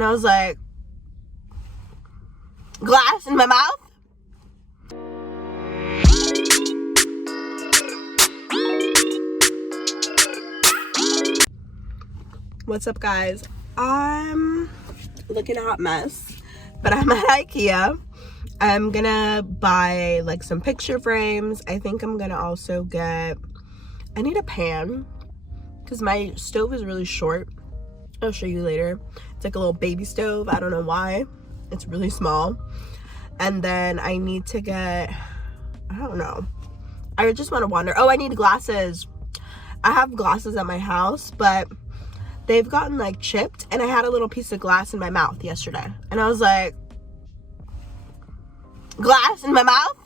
and I was like, glass in my mouth? What's up, guys? I'm looking a hot mess, but I'm at Ikea. I'm gonna buy like some picture frames. I think I'm gonna also get, I need a pan because my stove is really short. I'll show you later. It's like a little baby stove. I don't know why. It's really small. And then I need to get, I don't know. I just want to wander. Oh, I need glasses. I have glasses at my house, but they've gotten like chipped, and I had a little piece of glass in my mouth yesterday, and I was like, glass in my mouth?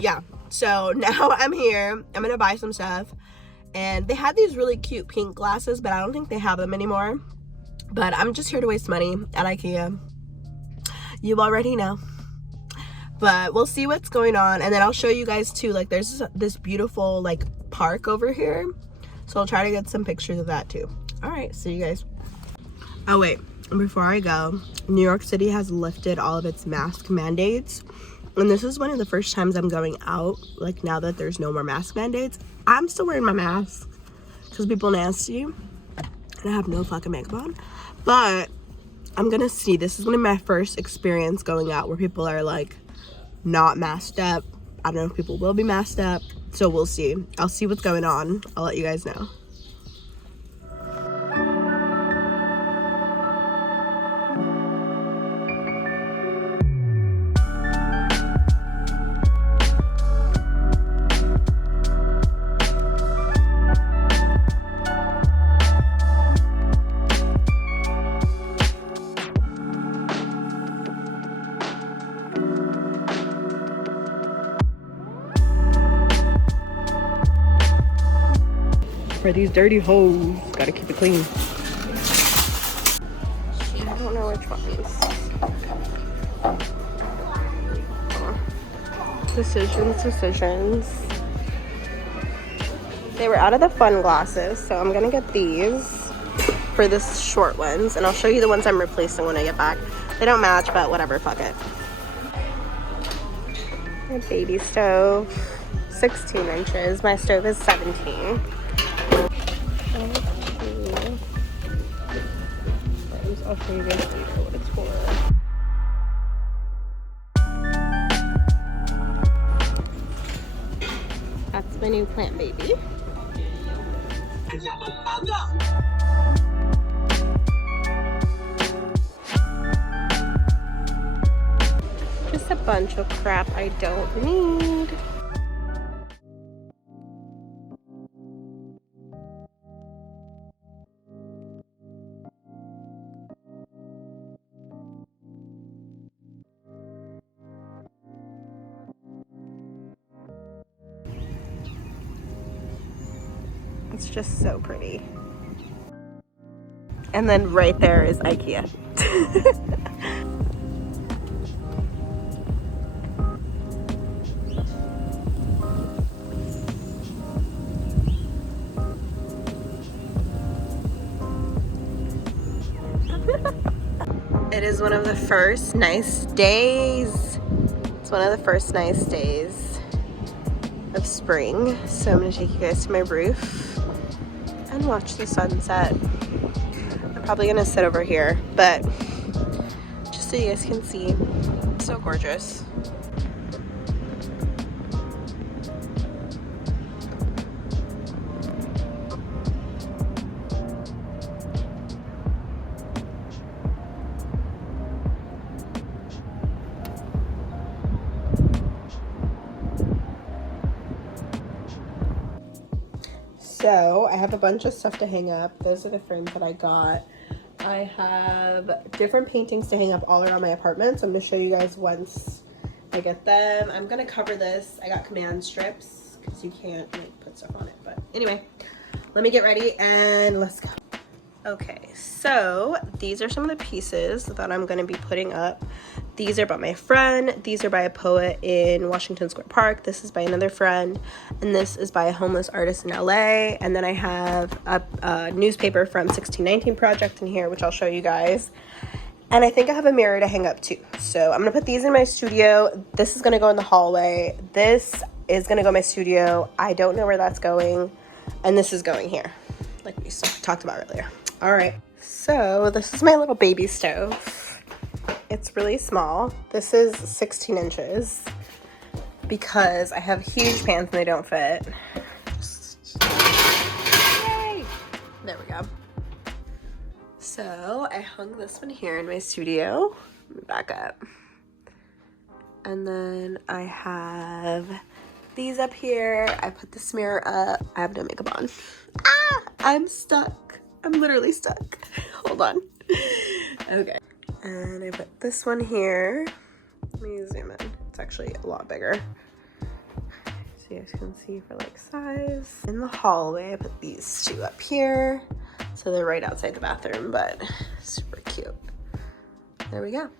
Yeah, so now I'm here. I'm gonna buy some stuff, and they had these really cute pink glasses, but I don't think they have them anymore. But I'm just here to waste money at Ikea. You already know. But we'll see what's going on, and then I'll show you guys too. Like, there's this beautiful like park over here, so I'll try to get some pictures of that too. All right, see you guys. Oh wait, before I go, New York City has lifted all of its mask mandates, and this is one of the first times I'm going out, like now that there's no more mask mandates. I'm still wearing my mask because people nasty, and I have no fucking makeup on. But I'm gonna see. This is gonna be my first experience going out where people are like not masked up. I don't know if people will be masked up, so we'll see. I'll see what's going on. I'll let you guys know. For these dirty hoes, gotta keep it clean. I don't know which ones. Decisions. They were out of the fun glasses, so I'm gonna get these for this short ones, and I'll show you the ones I'm replacing when I get back. They don't match, but whatever, fuck it. My baby stove, 16 inches. My stove is 17. I'll show you guys later what it's for. That's my new plant baby. Just a bunch of crap I don't need. It's just so pretty. And then right there is Ikea. It is one of the first nice days. It's one of the first nice days of spring. So I'm gonna take you guys to my roof and watch the sunset. I'm probably gonna sit over here, but just so you guys can see, it's so gorgeous. So I have a bunch of stuff to hang up. Those are the frames that I got. I have different paintings to hang up all around my apartment, so I'm going to show you guys once I get them. I'm going to cover this. I got command strips because you can't like put stuff on it. But anyway, let me get ready and let's go. Okay, so these are some of the pieces that I'm going to be putting up. These are by my friend. These are by a poet in Washington Square Park. This is by another friend. And this is by a homeless artist in LA. And then I have a newspaper from 1619 Project in here, which I'll show you guys. And I think I have a mirror to hang up too. So I'm going to put these in my studio. This is going to go in the hallway. This is going to go in my studio. I don't know where that's going. And this is going here, like we talked about earlier. All right, so this is my little baby stove. It's really small. This is 16 inches because I have huge pans and they don't fit. Yay! There we go. So I hung this one here in my studio. Let me back up. And then I have these up here. I put this mirror up. I have no makeup on. Ah, I'm stuck. I'm literally stuck. Hold on. Okay. And I put this one here. Let me zoom in. It's actually a lot bigger. So you guys can see for like size. In the hallway, I put these two up here. So they're right outside the bathroom, but super cute. There we go.